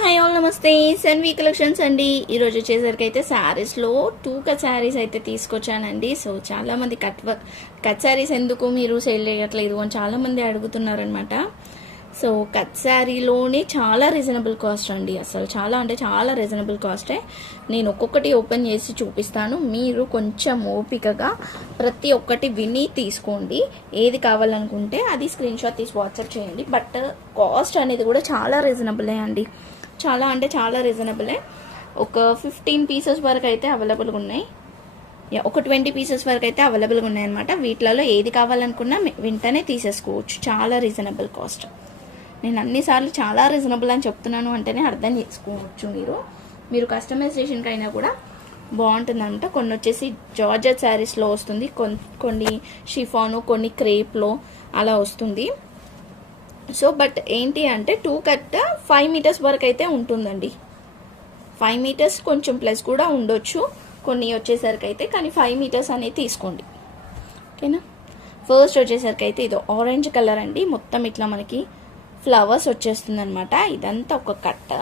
Hi all నమస్తే సెన్వి collections అండి. ఈరోజు వచ్చేసరికి అయితే శారీస్లో 2 కట్ శారీస్ అయితే తీసుకొచ్చానండి. సో చాలామంది కట్ శారీస్ ఎందుకు మీరు సేల్ చేయట్లేదు అని చాలామంది అడుగుతున్నారనమాట. సో కట్ శారీలోనే చాలా రీజనబుల్ కాస్ట్ అండి. అసలు చాలా అంటే చాలా రీజనబుల్ కాస్టే. నేను ఒక్కొక్కటి ఓపెన్ చేసి చూపిస్తాను. మీరు కొంచెం ఓపికగా ప్రతి ఒక్కటి విని తీసుకోండి. ఏది కావాలనుకుంటే అది స్క్రీన్ షాట్ తీసి వాట్సాప్ చేయండి. బట్ కాస్ట్ అనేది కూడా చాలా రీజనబులే అండి. చాలా అంటే చాలా రీజనబులే. ఒక 15 పీసెస్ వరకు అయితే అవైలబుల్గా ఉన్నాయి. ఒక 20 పీసెస్ వరకు అయితే అవైలబుల్గా ఉన్నాయన్నమాట. వీటిలలో ఏది కావాలనుకున్నా వెంటనే తీసేసుకోవచ్చు. చాలా రీజనబుల్ కాస్ట్. నేను అన్నిసార్లు చాలా రీజనబుల్ అని చెప్తున్నాను అంటేనే అర్థం చేసుకోవచ్చు. మీరు కస్టమైజేషన్కి అయినా కూడా బాగుంటుందంట. కొన్ని వచ్చేసి జార్జెట్ శారీస్లో వస్తుంది, కొన్ని షిఫాను, కొన్ని క్రేప్లో అలా వస్తుంది. సో బట్ ఏంటి అంటే 2 కట్ 5 మీటర్స్ వరకు అయితే ఉంటుందండి. 5 మీటర్స్ కొంచెం ప్లస్ కూడా ఉండొచ్చు కొన్ని వచ్చేసరికి అయితే, కానీ 5 మీటర్స్ అనేది తీసుకోండి, ఓకేనా. ఫస్ట్ వచ్చేసరికి అయితే ఇది ఆరెంజ్ కలర్ అండి. మొత్తం ఇట్లా మనకి ఫ్లవర్స్ వచ్చేస్తుంది అనమాట. ఇదంతా ఒక కట్ట,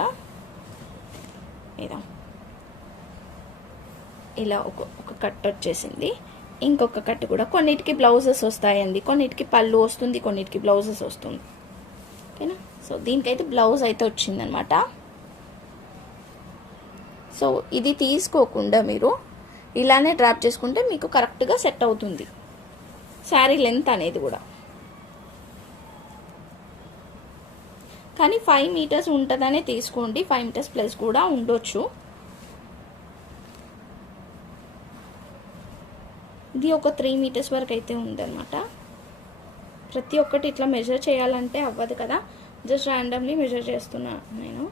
ఇలా ఒక కట్ వచ్చేసింది. ఇంకొక కట్ కూడా కొన్నిటికి బ్లౌజెస్ వస్తాయండి, కొన్నిటికి పళ్ళు వస్తుంది, కొన్నిటికి బ్లౌజెస్ వస్తుంది, ఓకేనా. సో దీనికైతే బ్లౌజ్ అయితే వచ్చిందనమాట. సో ఇది తీసుకోకుండా మీరు ఇలానే డ్రాప్ చేసుకుంటే మీకు కరెక్ట్గా సెట్ అవుతుంది శారీ లెంత్ అనేది కూడా. కానీ 5 మీటర్స్ ఉంటుందనే తీసుకోండి. 5 మీటర్స్ ప్లస్ కూడా ఉండొచ్చు. ఇది ఒక 3 మీటర్స్ వరకు అయితే ఉందన్నమాట. ప్రతి ఒక్కటి ఇట్లా మెజర్ చేయాలంటే అవ్వదు కదా, జస్ట్ ర్యాండమ్లీ మెజర్ చేస్తున్నా నేను.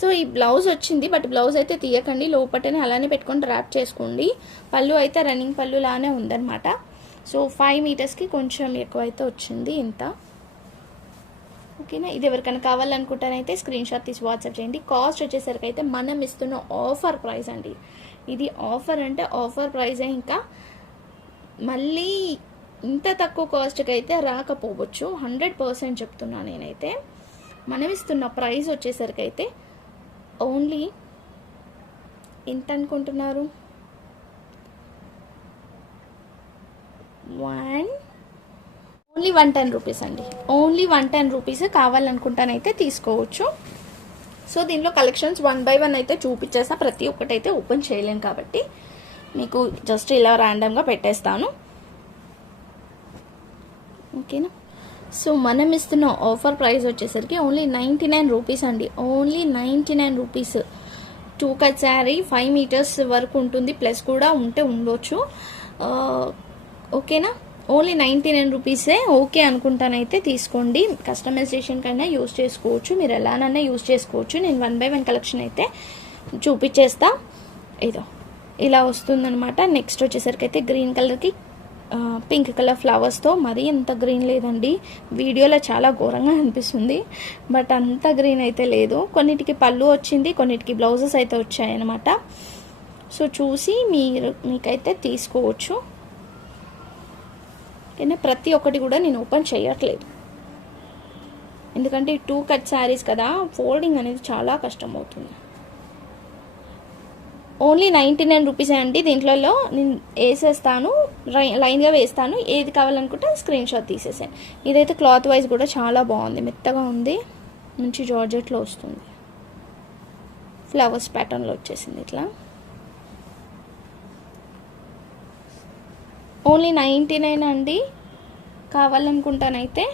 సో ఈ బ్లౌజ్ వచ్చింది, బట్ బ్లౌజ్ అయితే తీయకండి, లోపటనే అలానే పెట్టుకొని డ్రాప్ చేసుకోండి. పళ్ళు అయితే రన్నింగ్ పళ్ళు లానే ఉందన్నమాట. సో 5 మీటర్స్కి కొంచెం ఎక్కువ అయితే వచ్చింది ఇంత, ఓకేనా. ఇది ఎవరికైనా కావాలనుకుంటానైతే స్క్రీన్ షాట్ తీసి వాట్సాప్ చేయండి. కాస్ట్ వచ్చేసరికి అయితే మనం ఇస్తున్న ఆఫర్ ప్రైస్ అండి. ఇది ఆఫర్ అంటే ఆఫర్ ప్రైజే, ఇంకా మళ్ళీ ఇంత తక్కువ కాస్ట్కి అయితే రాకపోవచ్చు. 100% చెప్తున్నా నేనైతే. మనం ఇస్తున్న ప్రైస్ వచ్చేసరికి అయితే ఓన్లీ ఎంత అనుకుంటున్నారు, ఓన్లీ 110 రూపీస్ అండి. Only 110 rupees. కావాలనుకుంటానైతే తీసుకోవచ్చు. సో దీనిలో కలెక్షన్స్ 1 బై 1 అయితే చూపించేస్తా. ప్రతి ఒక్కటి అయితే ఓపెన్ చేయలేను కాబట్టి మీకు జస్ట్ ఇలా ర్యాండమ్గా పెట్టేస్తాను, ఓకేనా. సో మనం ఇస్తున్న ఆఫర్ ప్రైస్ వచ్చేసరికి ఓన్లీ 99 రూపీస్ అండి. Only 99 rupees. 2 cut sari 5 metres వరకు ఉంటుంది, ప్లస్ కూడా ఉంటే ఉండొచ్చు, ఓకేనా. ఓన్లీ 99 రూపీసే. ఓకే అనుకుంటానైతే తీసుకోండి. కస్టమైజేషన్ కైనా యూజ్ చేసుకోవచ్చు, మీరు ఎలానైనా యూజ్ చేసుకోవచ్చు. నేను 1 బై 1 కలెక్షన్ అయితే చూపించేస్తా. ఇలా వస్తుందన్నమాట. నెక్స్ట్ వచ్చేసరికి అయితే గ్రీన్ కలర్కి పింక్ కలర్ ఫ్లవర్స్తో. మరీ అంత గ్రీన్ లేదండి, వీడియోలో చాలా ఘోరంగా అనిపిస్తుంది, బట్ అంత గ్రీన్ అయితే లేదు. కొన్నిటికి పళ్ళు వచ్చింది, కొన్నిటికి బ్లౌజెస్ అయితే వచ్చాయన్నమాట. సో చూసి మీకైతే తీసుకోవచ్చు, కానీ ప్రతి ఒక్కటి కూడా నేను ఓపెన్ చేయట్లేదు, ఎందుకంటే 2 కట్ శారీస్ కదా, ఫోల్డింగ్ అనేది చాలా కష్టం అవుతుంది. ఓన్లీ 99 రూపీస్ అండి. దీంట్లో నేను వేసేస్తాను, లైన్గా వేస్తాను. ఏది కావాలనుకుంటే స్క్రీన్ షాట్ తీసేసాను. ఇదైతే క్లాత్ వైజ్ కూడా చాలా బాగుంది, మెత్తగా ఉంది, మంచి జార్జెట్లో వస్తుంది, ఫ్లవర్స్ ప్యాటర్న్లో వచ్చేసింది ఇట్లా. ఓన్లీ 99 అండి. కావాలనుకుంటానైతే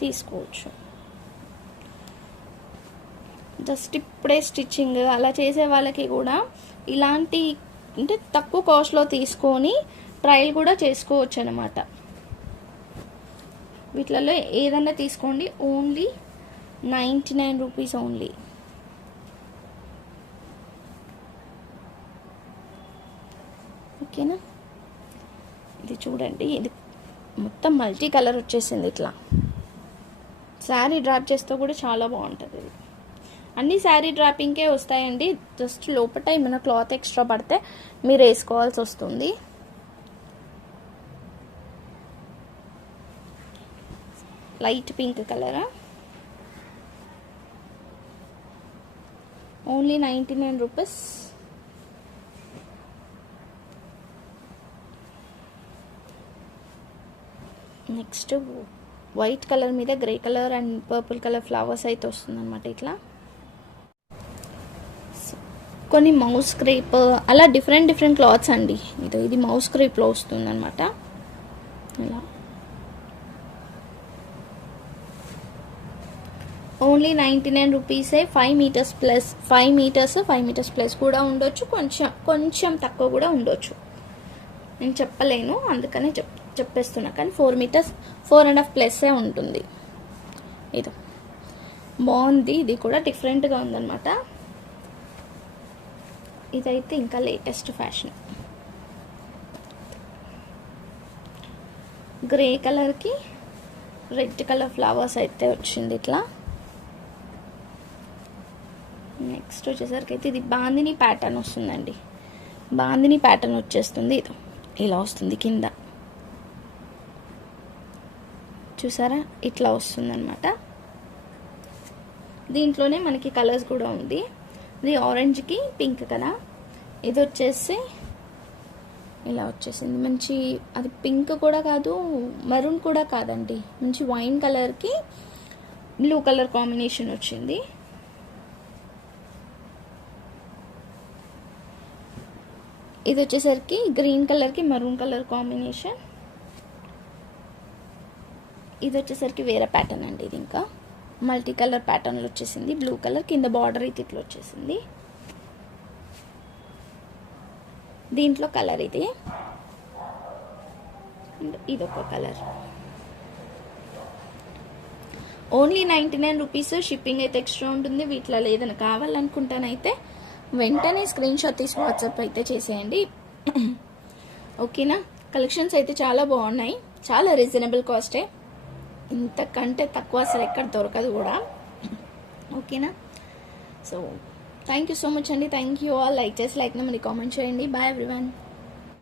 తీసుకోవచ్చు. జస్ట్ ఇప్పుడే స్టిచ్చింగ్ అలా చేసే వాళ్ళకి కూడా ఇలాంటి అంటే తక్కువ కాస్ట్లో తీసుకొని ట్రయల్ కూడా చేసుకోవచ్చు అనమాట. వీటిలలో ఏదన్నా తీసుకోండి. ఓన్లీ 99 రూపీస్ ఓన్లీ, ఓకేనా. ఇది చూడండి, ఇది మొత్తం మల్టీ కలర్ వచ్చేసింది ఇట్లా. శారీ డ్రాప్ చేస్తే కూడా చాలా బాగుంటుంది. ఇది అన్ని శారీ డ్రాపింగ్కే వస్తాయండి. జస్ట్ లోపల ఏమైనా క్లాత్ ఎక్స్ట్రా పడితే మీరు వేసుకోవాల్సి వస్తుంది. లైట్ పింక్ కలరా, only 99 rupees. Next white colour మీద grey colour and purple colour flowers అయితే వస్తుందన్నమాట. ఇట్లా కొన్ని మౌస్ క్రేప్ అలా డిఫరెంట్ క్లాత్స్ అండి. ఇది మౌస్ క్రేప్లో వస్తుందన్నమాట. ఇలా ఓన్లీ 99 రూపీసే. 5 మీటర్స్ ప్లస్, 5 మీటర్స్ ప్లస్ కూడా ఉండొచ్చు, కొంచెం తక్కువ కూడా ఉండొచ్చు. నేను చెప్పలేను, అందుకనే చెప్పేస్తున్నా. కానీ 4 మీటర్స్ 4.5 ప్లస్సే ఉంటుంది. ఇది బాగుంది, ఇది కూడా డిఫరెంట్గా ఉందన్నమాట. ఇదైతే ఇంకా లేటెస్ట్ ఫ్యాషన్. గ్రే కలర్కి రెడ్ కలర్ ఫ్లవర్స్ అయితే వచ్చింది ఇట్లా. నెక్స్ట్ వచ్చేసరికి అయితే ఇది బాందిని ప్యాటర్న్ వస్తుందండి. బాందిని ప్యాటర్న్ వచ్చేస్తుంది. ఇది ఇలా వస్తుంది కింద, చూసారా ఇట్లా వస్తుందన్నమాట. దీంట్లోనే మనకి కలర్స్ కూడా ఉంది. ఇది ఆరెంజ్కి పింక్ కదా. ఇది వచ్చేసి ఇలా వచ్చేసింది. మంచి అది పింక్ కూడా కాదు, మరూన్ కూడా కాదండి, మంచి వైన్ కలర్కి బ్లూ కలర్ కాంబినేషన్ వచ్చింది. ఇది వచ్చేసరికి గ్రీన్ కలర్కి మరూన్ కలర్ కాంబినేషన్. ఇది వచ్చేసరికి వేరే ప్యాటర్న్ అండి. ఇది ఇంకా మల్టీ కలర్ ప్యాటర్న్లో వచ్చేసింది. బ్లూ కలర్ కింద బార్డర్ అయితే ఇట్లా వచ్చేసింది. దీంట్లో కలర్ ఇది, ఇదొక కలర్. Only 99 rupees. షిప్పింగ్ అయితే ఎక్స్ట్రా ఉంటుంది. వీటిలో ఏదైనా కావాలనుకుంటానైతే వెంటనే స్క్రీన్ షాట్ తీసి వాట్సాప్ అయితే చేసేయండి. ఓకేనా. కలెక్షన్స్ అయితే చాలా బాగున్నాయి, చాలా రీజనబుల్ కాస్టే. ఇంతకంటే తక్కువ అసలు ఎక్కడ దొరకదు కూడా. ఓకేనా. So thank you so much అండి. Thank you all. లైక్ చేసి లైక్ నెంబర్ కామెంట్ చేయండి. Bye everyone.